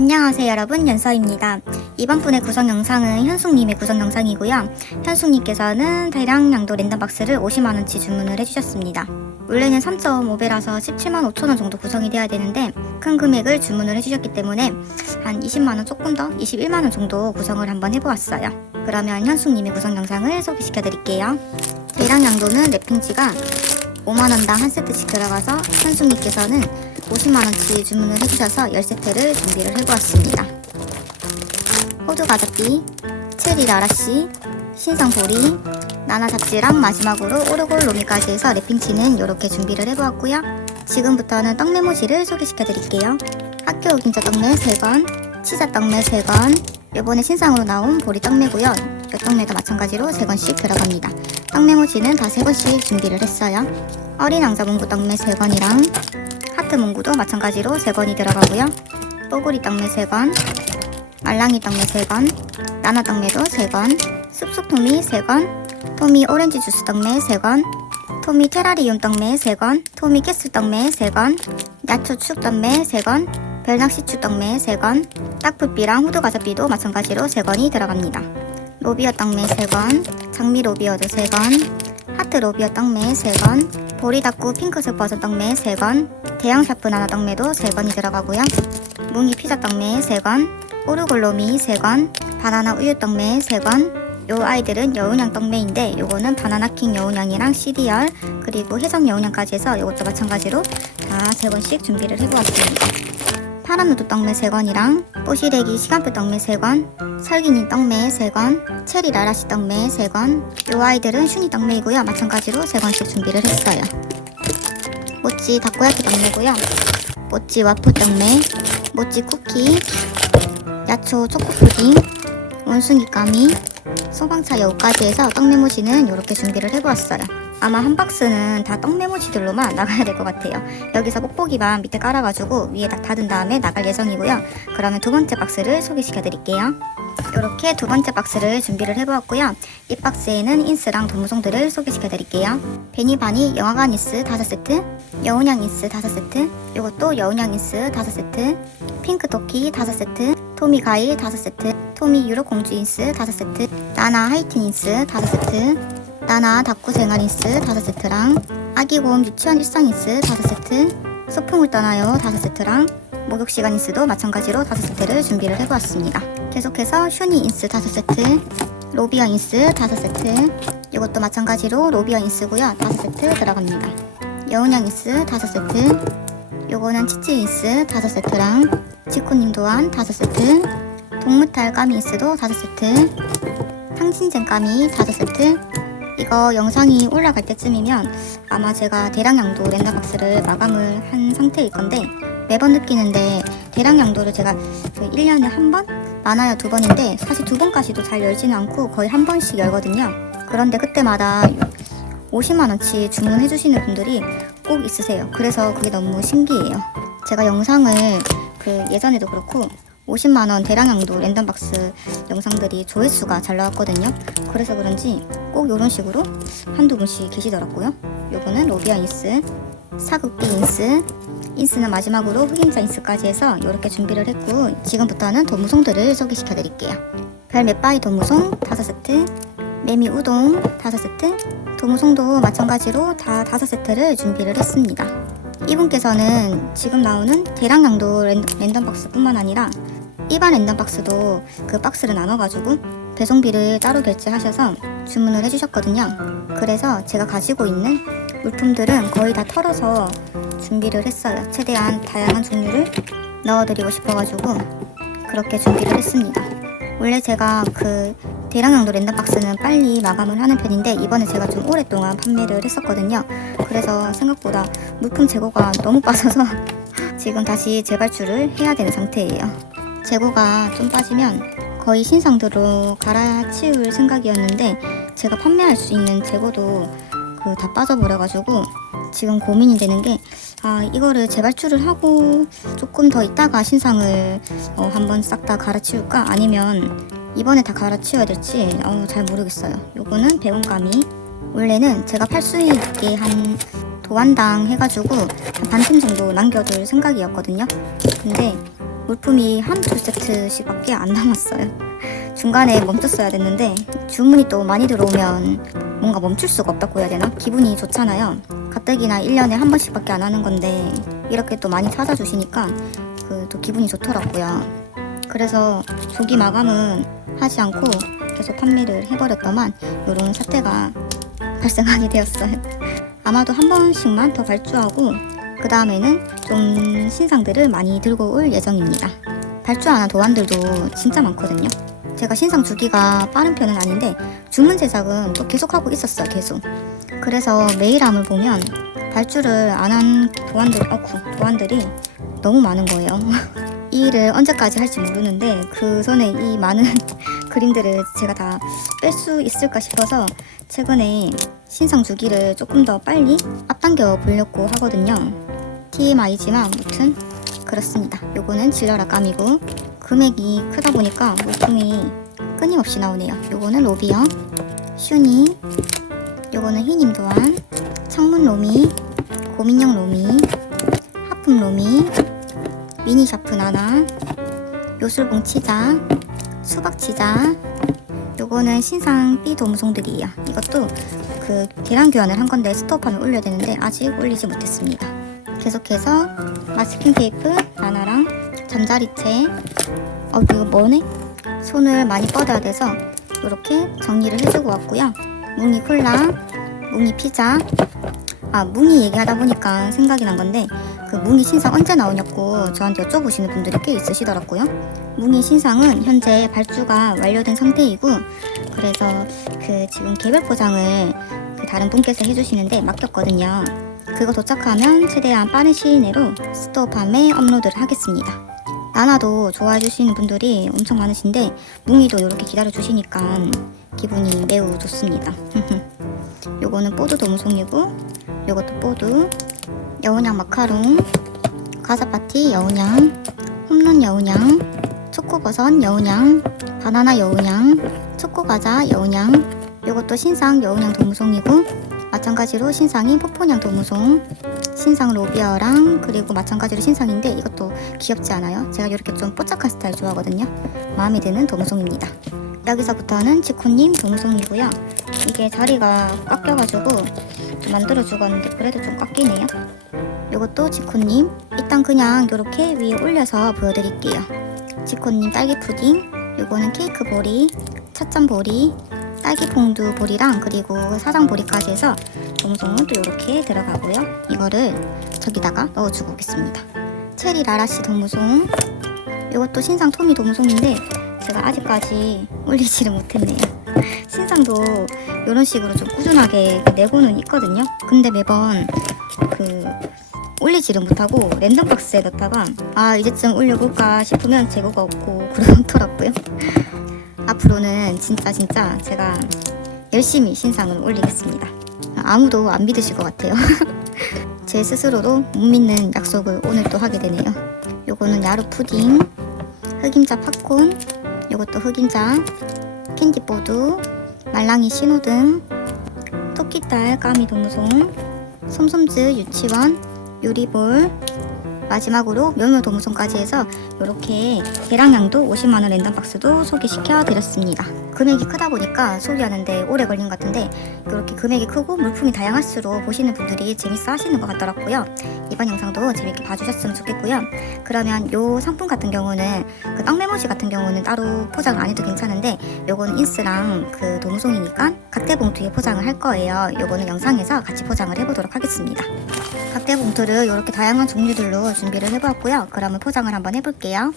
안녕하세요 여러분, 연서입니다. 이번 분의 구성 영상은 현숙님의 구성 영상이고요. 현숙님께서는 대량 양도 랜덤박스를 50만원치 주문을 해주셨습니다. 원래는 3.5배라서 17만 5천원 정도 구성이 돼야 되는데 큰 금액을 주문을 해주셨기 때문에 한 20만원 조금 더 21만원 정도 구성을 한번 해보았어요. 그러면 현숙님의 구성 영상을 소개시켜 드릴게요. 대량 양도는 랩핑지가 5만원당 한 세트씩 들어가서 현숙님께서는 50만원치 주문을 해주셔서 10세트를 준비를 해보았습니다. 호두 과자띠, 체리 라라씨, 신상보리, 나나 잡지랑 마지막으로 오르골 로미까지 해서 랩핑치는 이렇게 준비를 해보았고요. 지금부터는 떡 메모지를 소개시켜 드릴게요. 학교 오긴자 떡메 3건, 치자 떡메 3건, 요번에 신상으로 나온 보리 떡메고요. 요 떡메도 마찬가지로 3건씩 들어갑니다. 떡 메모지는 다 3건씩 준비를 했어요. 어린 왕자 문구 떡메 3건이랑 하트 문구도 마찬가지로 3건이 들어가고요. 뽀구리 떡메 3건, 말랑이 떡메 3건, 나나 떡메도 3건, 숲속 토미 3건, 토미 오렌지 주스 떡메 3건, 토미 테라리움 떡메 3건, 토미 캐슬 떡메 3건, 야초 축 떡메 3건, 별낚시추 떡메 3건, 딱풀비랑 호두과자비도 마찬가지로 3건이 들어갑니다. 로비어 떡메 3건, 장미 로비어도 3건, 하트 로비어 떡메 3건, 보리닭구 핑크색 버섯 떡메 3건, 대형 샤프 나나 떡메도 3건이 들어가고요. 뭉이 피자 떡메 3건, 오르골로미 3건, 바나나 우유 떡메 3건. 요 아이들은 여운양 떡메인데 요거는 바나나킹 여운양이랑 시리얼 그리고 해성 여운양까지 해서 요것도 마찬가지로 다 3건씩 준비를 해보았습니다. 파란 우두 떡메 3건이랑 뽀시래기 시간표 떡메 3건, 설기닌 떡메 3건, 체리 라라시 떡메 3건. 요 아이들은 슈니 떡메이고요. 마찬가지로 3건씩 준비를 했어요. 모찌 다코야키 떡메고요. 모찌 와플 떡메, 모찌 쿠키, 야초 초코 푸딩, 원숭이 까미, 소방차 여우까지 해서 떡 메모지는 이렇게 준비를 해보았어요. 아마 한 박스는 다 떡 메모지들로만 나가야 될 것 같아요. 여기서 뽁뽁이만 밑에 깔아가지고 위에 딱 닫은 다음에 나갈 예정이고요. 그러면 두 번째 박스를 소개시켜 드릴게요. 이렇게 두 번째 박스를 준비를 해보았고요. 이 박스에는 인스랑 도무송들을 소개시켜 드릴게요. 베니바니 영화관 인스 5세트, 여운양 인스 5세트, 요것도 여운양 인스 5세트, 핑크 토끼 5세트, 토미 가일 5세트, 토미 유로 공주 인스 5세트, 나나 하이틴 인스 5세트, 나나 닭구 생활 인스 5세트랑 아기곰 유치원 일상 인스 5세트, 소풍을 떠나요 5세트랑 목욕시간 인스도 마찬가지로 5세트를 준비를 해보았습니다. 계속해서 슈니 인스 5세트, 로비어 인스 5세트, 이것도 마찬가지로 로비어 인스고요. 5세트 들어갑니다. 여운양 인스 5세트, 요거는 치치 인스 5세트랑 지코님 또한 5세트, 동무탈 까미 인스도 5세트, 상신젠 까미 5세트. 이거 영상이 올라갈 때쯤이면 아마 제가 대량 양도 랜덤박스를 마감을 한 상태일 건데 매번 느끼는데 대량 양도를 제가 1년에 한 번? 많아야 2번인데 사실 2번까지도 잘 열지는 않고 거의 한 번씩 열거든요. 그런데 그때마다 50만원치 주문해주시는 분들이 꼭 있으세요. 그래서 그게 너무 신기해요. 제가 영상을 예전에도 그렇고 50만원 대량 양도 랜덤박스 영상들이 조회수가 잘 나왔거든요. 그래서 그런지 꼭 이런 식으로 한두 분씩 계시더라고요. 요거는 로비아 인스, 사극비 인스, 인스는 마지막으로 흑임자 인스까지 해서 이렇게 준비를 했고 지금부터는 도무송들을 소개시켜 드릴게요. 별 맷바이 도무송 5세트, 매미 우동 5세트, 도무송도 마찬가지로 다 5세트를 준비를 했습니다. 이분께서는 지금 나오는 대량 양도 랜덤박스 뿐만 아니라 일반 랜덤박스도 그 박스를 나눠가지고 배송비를 따로 결제하셔서 주문을 해주셨거든요. 그래서 제가 가지고 있는 물품들은 거의 다 털어서 준비를 했어요. 최대한 다양한 종류를 넣어드리고 싶어가지고 그렇게 준비를 했습니다. 원래 제가 대량 양도 랜덤박스는 빨리 마감을 하는 편인데 이번에 제가 좀 오랫동안 판매를 했었거든요. 그래서 생각보다 물품 재고가 너무 빠져서 지금 다시 재발주를 해야 되는 상태예요. 재고가 좀 빠지면 거의 신상들로 갈아치울 생각이었는데 제가 판매할 수 있는 재고도 다 빠져버려가지고 지금 고민이 되는 게 이거를 재발주를 하고 조금 더 있다가 신상을 한번 싹 다 갈아치울까 아니면 이번에 다 갈아치워야 될지 잘 모르겠어요. 요거는 배운감이 원래는 제가 팔 수 있게 한 도안당 해가지고 한 반틈 정도 남겨둘 생각이었거든요. 근데 물품이 한 두 세트씩밖에 안 남았어요. 중간에 멈췄어야 됐는데 주문이 또 많이 들어오면 뭔가 멈출 수가 없다고 해야 되나? 기분이 좋잖아요. 가뜩이나 1년에 한 번씩밖에 안 하는 건데 이렇게 또 많이 찾아주시니까 또 기분이 좋더라고요. 그래서 조기 마감은 하지 않고 계속 판매를 해버렸더만 이런 사태가 발생하게 되었어요. 아마도 한 번씩만 더 발주하고 그 다음에는 좀 신상들을 많이 들고 올 예정입니다. 발주 안 한 도안들도 진짜 많거든요. 제가 신상 주기가 빠른 편은 아닌데 주문 제작은 또 계속하고 있었어요. 계속. 그래서 메일함을 보면 발주를 안 한 도안들이 너무 많은 거예요. 이 일을 언제까지 할지 모르는데 그 전에 이 많은 그림들을 제가 다 뺄 수 있을까 싶어서 최근에 신상 주기를 조금 더 빨리 앞당겨 보려고 하거든요. TMI지만 아무튼 그렇습니다. 요거는 질러라 감이고 금액이 크다 보니까 물품이 끊임없이 나오네요. 요거는 로비어, 슈니, 요거는 휘님 도안, 창문 로미, 고민형 로미, 하품 로미, 미니 샤프 나나, 요술봉 치자, 수박 치자, 요거는 신상 B 도무송들이에요. 이것도 계량 교환을 한 건데 스톱하면 올려야 되는데 아직 올리지 못했습니다. 계속해서 마스킹 테이프 나나랑 잠자리채, 이거 뭐네? 손을 많이 뻗어야 돼서 이렇게 정리를 해주고 왔고요. 뭉이 콜라, 뭉이 피자. 뭉이 얘기하다 보니까 생각이 난 건데 뭉이 신상 언제 나오냐고 저한테 여쭤보시는 분들이 꽤 있으시더라고요. 뭉이 신상은 현재 발주가 완료된 상태이고 그래서 지금 개별 포장을 다른 분께서 해주시는데 맡겼거든요. 그거 도착하면 최대한 빠른 시일 내로 스토어팜에 업로드를 하겠습니다. 나나도 좋아해 주시는 분들이 엄청 많으신데 뭉이도 이렇게 기다려 주시니까 기분이 매우 좋습니다. 요거는 뽀드 도무송이고 요것도 뽀드, 여운양 마카롱, 가사파티 여운양, 홈런 여운양, 초코버섯 여운양, 바나나 여운양, 초코과자 여운양. 요것도 신상 여운양 도무송이고 마찬가지로 신상이 포포냥 도무송, 신상 로비어랑 그리고 마찬가지로 신상인데 이것도 귀엽지 않아요? 제가 이렇게 좀 뽀짝한 스타일 좋아하거든요. 마음에 드는 도무송입니다. 여기서부터는 지코님 도무송이고요. 이게 자리가 깎여가지고 좀 만들어 주었는데 그래도 좀 깎이네요. 요것도 지코님. 일단 그냥 이렇게 위에 올려서 보여드릴게요. 지코님 딸기 푸딩, 요거는 케이크 보리, 찻잔 보리, 딸기 퐁두 보리랑 그리고 사장 보리까지 해서 도무송은 또 이렇게 들어가고요. 이거를 저기다가 넣어주고 오겠습니다. 체리 라라씨 도무송. 이것도 신상 토미 도무송인데 제가 아직까지 올리지를 못했네요. 신상도 이런 식으로 좀 꾸준하게 내고는 있거든요. 근데 매번 올리지를 못하고 랜덤박스에 넣다가 이제쯤 올려볼까 싶으면 재고가 없고 그렇더라고요. 앞으로는 진짜 제가 열심히 신상을 올리겠습니다. 아무도 안 믿으실 것 같아요. 제 스스로도 못 믿는 약속을 오늘 또 하게 되네요. 요거는 야루 푸딩, 흑임자 팝콘, 요것도 흑임자, 캔디보드, 말랑이 신호등, 토끼딸 까미 도무송, 솜솜즈 유치원, 요리볼, 마지막으로 묘묘 도무송까지 해서 이렇게 대량량도 50만원 랜덤박스도 소개시켜 드렸습니다. 금액이 크다 보니까 소개하는데 오래 걸린 것 같은데 이렇게 금액이 크고 물품이 다양할수록 보시는 분들이 재밌어 하시는 것 같더라고요. 이번 영상도 재밌게 봐주셨으면 좋겠고요. 그러면 요 상품 같은 경우는 떡 메모지 같은 경우는 따로 포장을 안 해도 괜찮은데 요거는 인스랑 도무송이니까 각대 봉투에 포장을 할 거예요. 요거는 영상에서 같이 포장을 해보도록 하겠습니다. 각대 봉투를 이렇게 다양한 종류들로 준비를 해보았고요. 그러면 포장을 한번 해볼게요.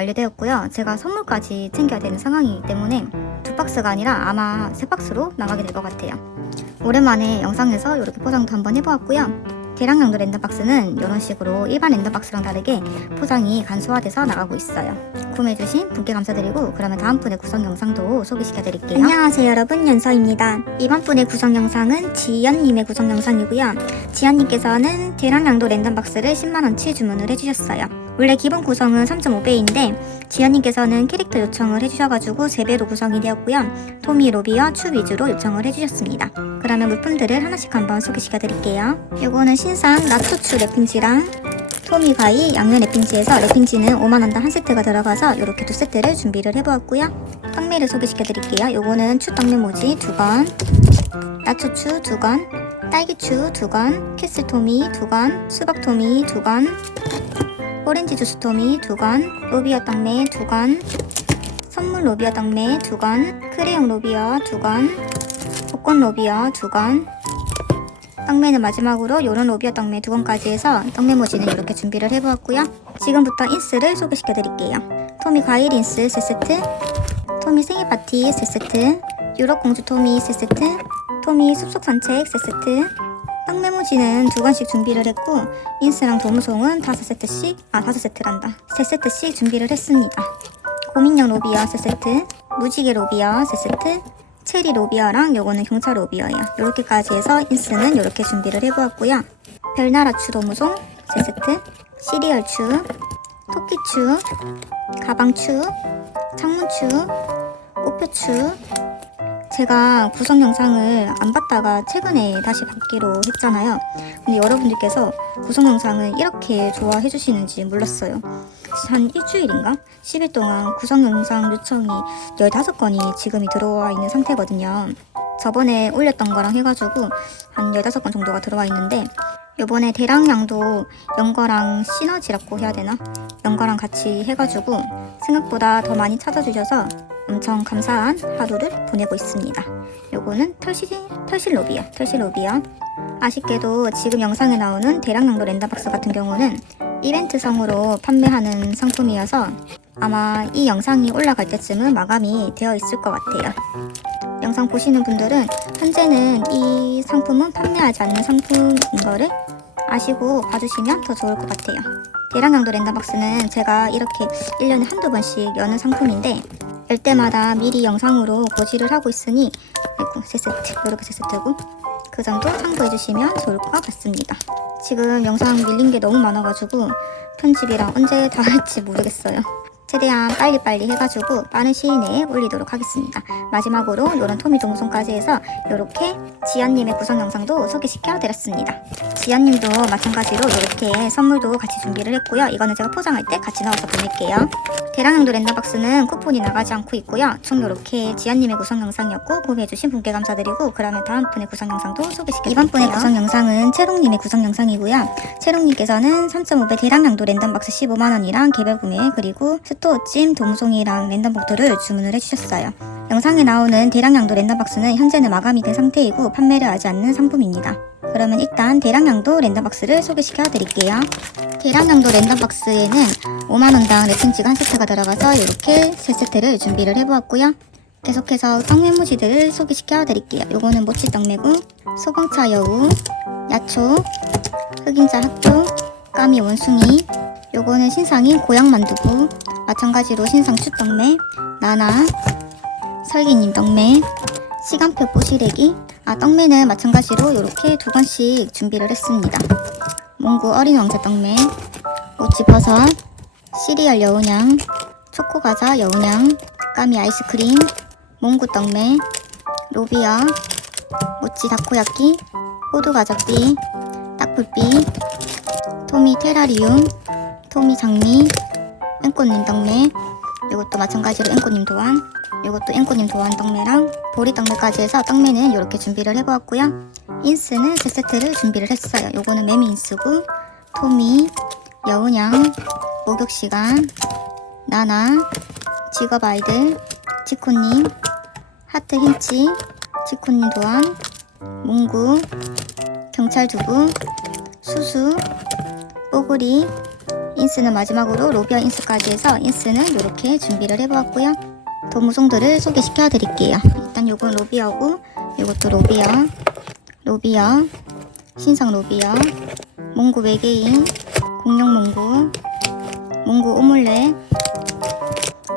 완료되었고요. 제가 선물까지 챙겨야 되는 상황이기 때문에 2박스가 아니라 아마 3박스로 나가게 될 것 같아요. 오랜만에 영상에서 이렇게 포장도 한번 해보았고요. 대량량도 랜덤박스는 이런 식으로 일반 랜덤박스랑 다르게 포장이 간소화돼서 나가고 있어요. 구매해주신 분께 감사드리고 그러면 다음 분의 구성 영상도 소개시켜드릴게요. 안녕하세요 여러분, 연서입니다. 이번 분의 구성 영상은 지연님의 구성 영상이고요. 지연님께서는 대량량도 랜덤박스를 10만원치 주문을 해주셨어요. 원래 기본 구성은 3.5배인데 지연님께서는 캐릭터 요청을 해주셔가지고 3배로 구성이 되었고요. 토미, 로비와 추 위주로 요청을 해주셨습니다. 그러면 물품들을 하나씩 한번 소개시켜드릴게요. 요거는 신상 나초추 랩핑지랑 토미 가이 양면 랩핑지에서 랩핑지는 5만원당 한 세트가 들어가서 이렇게 2세트를 준비를 해보았고요. 떡메를 소개시켜드릴게요. 요거는 추 떡면 모지 2건, 나초추 2건, 딸기추 2건, 캐슬 토미 2건, 수박 토미 2건, 오렌지 주스 토미 2건, 로비어 떡메 2건, 선물 로비어 떡메 2건, 크레용 로비어 2건, 복권 로비어 2건, 떡메는 마지막으로 요런 로비어 떡메 2건까지 해서 떡메 모지는 이렇게 준비를 해보았고요. 지금부터 인스를 소개시켜드릴게요. 토미 과일 인스 3세트, 토미 생일 파티 3세트, 유럽 공주 토미 3세트, 토미 숲속 산책 3세트, 떡메 모지는 2건씩 준비를 했고 인스랑 도무송은 5세트씩, 5세트란다. 3세트씩 준비를 했습니다. 고민형 로비어 3세트, 무지개 로비어 3세트, 체리 로비어랑 요거는 경찰 로비어예요. 요렇게까지 해서 인스는 요렇게 준비를 해보았고요. 별나라 추 도무송 3세트, 시리얼 추, 토끼추, 가방추, 창문추, 꽃표추. 제가 구성 영상을 안 봤다가 최근에 다시 받기로 했잖아요. 근데 여러분들께서 구성 영상을 이렇게 좋아해 주시는지 몰랐어요. 한 일주일인가? 10일 동안 구성 영상 요청이 15건이 지금이 들어와 있는 상태거든요. 저번에 올렸던 거랑 해가지고 한 15건 정도가 들어와 있는데 요번에 대량량도 연거랑 시너지라고 해야 되나? 연거랑 같이 해가지고 생각보다 더 많이 찾아주셔서 엄청 감사한 하루를 보내고 있습니다. 요거는 털실 로비어. 아쉽게도 지금 영상에 나오는 대량량도 랜덤박스 같은 경우는 이벤트성으로 판매하는 상품이어서 아마 이 영상이 올라갈 때쯤은 마감이 되어 있을 것 같아요. 영상 보시는 분들은 현재는 이 상품은 판매하지 않는 상품인 거를 아시고 봐주시면 더 좋을 것 같아요. 대량량도 랜덤박스는 제가 이렇게 1년에 한두 번씩 여는 상품인데 열 때마다 미리 영상으로 고지를 하고 있으니 3세트, 이렇게 3세트고 그 점도 참고해주시면 좋을 것 같습니다. 지금 영상 밀린 게 너무 많아가지고 편집이랑 언제 다 할지 모르겠어요. 최대한 빨리빨리 해가지고 빠른 시일 내에 올리도록 하겠습니다. 마지막으로 이런 토미 동송까지 해서 이렇게 지연님의 구성 영상도 소개시켜드렸습니다. 지연님도 마찬가지로 이렇게 선물도 같이 준비를 했고요. 이거는 제가 포장할 때 같이 넣어서 보낼게요. 대량량도 랜덤박스는 쿠폰이 나가지 않고 있고요. 총 이렇게 지연님의 구성 영상이었고 구매해주신 분께 감사드리고 그러면 다음 분의 구성 영상도 소개시켜드릴게요. 이번 분의 구성 영상은 채롱님의 구성 영상이고요. 채롱님께서는 3.5배 대량량도 랜덤박스 15만원이랑 개별 구매 그리고 스토어찜 도무송이랑 랜덤복도를 주문을 해주셨어요. 영상에 나오는 대량량도 랜덤박스는 현재는 마감이 된 상태이고 판매를 하지 않는 상품입니다. 그러면 일단 대량량도 랜덤박스를 소개시켜 드릴게요. 대량량도 랜덤박스에는 5만원당 랩핑지가 한 세트가 들어가서 이렇게 3세트를 준비를 해보았고요. 계속해서 떡메 모지들을 소개시켜 드릴게요. 요거는 모찌 떡메고 소방차 여우, 야초, 흑임자 학교, 까미 원숭이, 요거는 신상인 고양 만두부, 마찬가지로 신상 추떡메, 나나, 설기님 떡메, 시간표 뽀시래기, 떡메는 마찬가지로 이렇게 2건씩 준비를 했습니다. 몽구 어린 왕자 떡메, 모찌 버섯, 시리얼 여운양, 초코과자 여운양, 까미 아이스크림, 몽구 떡메, 로비아, 모찌 다코야끼, 호두 과자삐, 딱불삐, 토미 테라리움, 토미 장미, 앵꼬님 떡메, 이것도 마찬가지로 앵꼬님 도안, 이것도 앵꼬님 도안 떡메랑 보리 떡메까지 해서 떡메는 이렇게 준비를 해보았고요. 인스는 3세트를 준비를 했어요. 요거는 매미 인스고 토미, 여운양, 목욕시간, 나나, 직업 아이들, 지코님, 하트 힌치, 지코님 도안, 몽구, 경찰 두부, 수수, 뽀글이, 인스는 마지막으로 로비와 인스까지 해서 인스는 이렇게 준비를 해보았고요. 도무송들을 소개시켜 드릴게요. 일단 요건 로비어고, 요것도 로비어, 신상 로비어, 몽구 외계인, 공룡 몽구 오믈렛,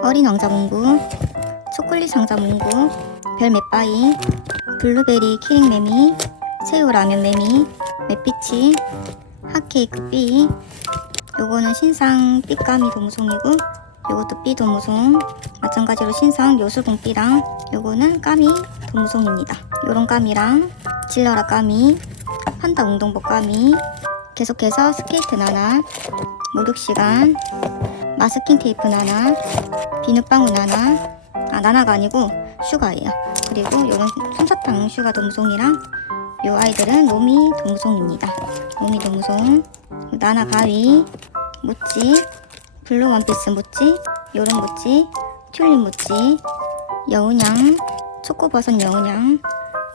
어린 왕자 몽구, 초콜릿 상자 몽구, 별 맷바이, 블루베리 키링 매미, 새우 라면 매미, 맷비치, 핫케이크 B, 요거는 신상 삐까미 도무송이고, 요것도 B 도무송, 마찬가지로 신상 요술봉 B랑 요거는 까미 도무송입니다. 요런 까미랑 질러라 까미, 판다 웅동복 까미, 계속해서 스케이트 나나, 목욕시간, 마스킹 테이프 나나, 비눗방울 나나, 나나가 아니고 슈가예요. 그리고 요런 솜사탕 슈가 도무송이랑 요 아이들은 노미 도무송입니다. 노미 도무송, 나나 가위, 모찌, 블루 원피스 모찌, 요런 모찌, 튤립 모찌, 여운양, 초코버섯 여운양,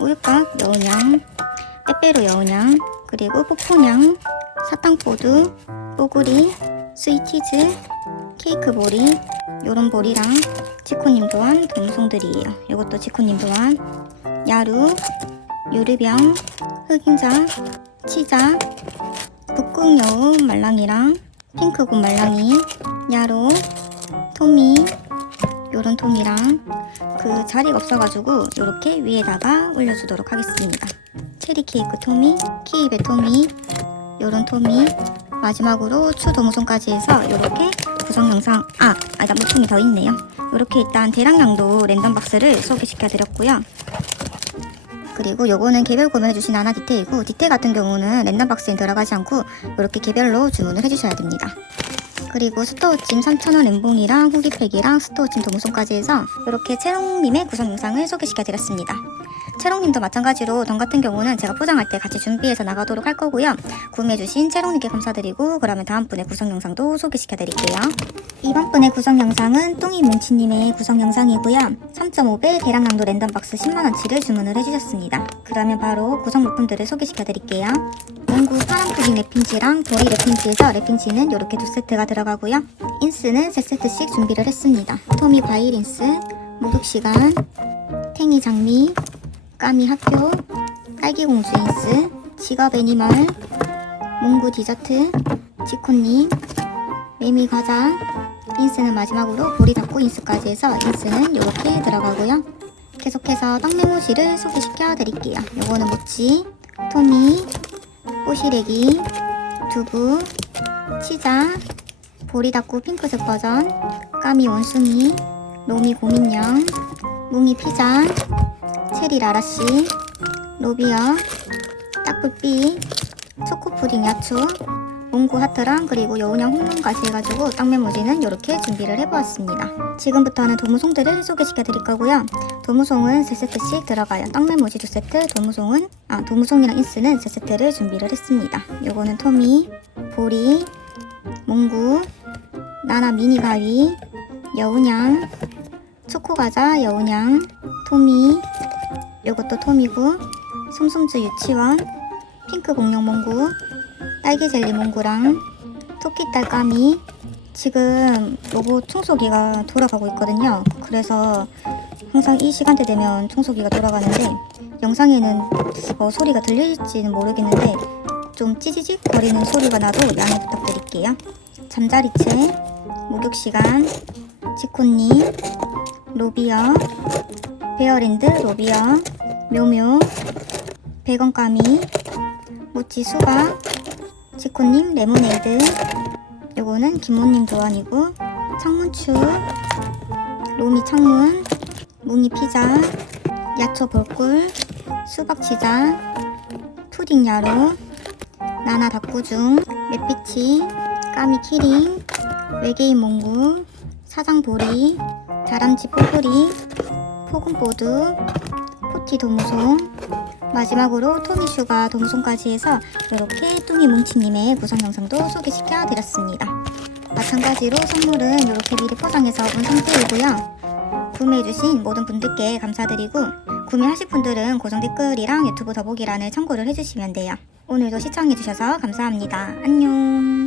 우유곽 여운양, 빼빼로 여운양, 그리고 포포냥, 사탕포두, 뽀구리, 스위티즈, 케이크 보리, 요런 보리랑 지코님 또한 도무송들이에요. 요것도 지코님 또한 야루, 유르병, 흑임자, 치자, 북극여우 말랑이랑 핑크곰 말랑이, 야로, 토미, 요런 토미랑 그 자리가 없어가지고 요렇게 위에다가 올려주도록 하겠습니다. 체리 케이크 토미, 키입의 토미, 요런 토미, 마지막으로 추 도무송까지 해서 요렇게 구성 영상, 물총이 더 있네요. 요렇게 일단 대량량도 랜덤 박스를 소개시켜 드렸고요. 그리고 요거는 개별 구매해주신 나나 디테이고, 디테일 같은 경우는 랜덤 박스에 들어가지 않고 이렇게 개별로 주문을 해주셔야 됩니다. 그리고 스토어찜 3,000원 엠봉이랑 후기팩이랑 스토어찜 도무송까지 해서 이렇게 채롱님의 구성 영상을 소개시켜 드렸습니다. 채롱님도 마찬가지로 던 같은 경우는 제가 포장할 때 같이 준비해서 나가도록 할 거고요. 구매해주신 채롱님께 감사드리고, 그러면 다음 분의 구성 영상도 소개시켜 드릴게요. 이번 분의 구성 영상은 뚱이 문치님의 구성 영상이고요. 3.5배 대량량도 랜덤 박스 10만원치를 주문을 해주셨습니다. 그러면 바로 구성 물품들을 소개시켜 드릴게요. 몽구 파란 푸딩 랩핑지랑 보리 랩핑지에서 랩핑지는 이렇게 2세트가 들어가고요. 인스는 3세트씩 준비를 했습니다. 토미 과일 인스, 목욕시간, 탱이 장미, 까미 학교, 딸기공주 인스, 지갑 애니멀, 몽구 디저트, 지코님, 매미 과자, 인스는 마지막으로 보리 닫고 인스까지 해서 인스는 이렇게 들어가고요. 계속해서 떡메모지를 소개시켜 드릴게요. 요거는 모찌, 토미, 뽀시래기, 두부, 치자, 보리 닫고 핑크색 버전, 까미 원숭이, 로미 고민형, 뭉이 피자, 체리 라라씨, 로비어, 딱불비, 초코푸딩 야초, 몽구 하트랑 그리고 여운양 홍룡까지 해가지고 떡메모지는 이렇게 준비를 해보았습니다. 지금부터는 도무송들을 소개시켜 드릴 거고요. 도무송은 3세트씩 들어가요. 떡메모지 2세트, 도무송이랑 인스는 3세트를 준비를 했습니다. 요거는 토미, 보리, 몽구, 나나 미니 가위, 여운양, 초코과자 여운양, 토미, 요것도 토미고, 솜솜즈 유치원, 핑크 공룡 몽구, 딸기 젤리 몽구랑 토끼딸 까미. 지금 로봇 청소기가 돌아가고 있거든요. 그래서 항상 이 시간대 되면 청소기가 돌아가는데 영상에는 소리가 들릴지는 모르겠는데 좀 찌지직 거리는 소리가 나도 양해 부탁드릴게요. 잠자리채, 목욕시간, 지코님, 로비어, 베어랜드 로비어, 묘묘, 백원까미, 모찌 수박, 지코님 레모네이드, 요거는 김모님 교환이고, 창문추, 로미 창문, 뭉이 피자, 야초 볼꿀, 수박 치자, 푸딩 야로, 나나 닭구중, 맷비치, 까미 키링, 외계인 몽구, 사장 보리, 다람쥐 뽀글이, 포근보드, 포티 도무송, 마지막으로 토미슈가 도무송까지 해서 이렇게 뚱이 뭉치님의 구성 영상도 소개시켜 드렸습니다. 마찬가지로 선물은 이렇게 미리 포장해서 온 상태이고요. 구매해주신 모든 분들께 감사드리고, 구매하실 분들은 고정 댓글이랑 유튜브 더보기란을 참고를 해주시면 돼요. 오늘도 시청해주셔서 감사합니다. 안녕.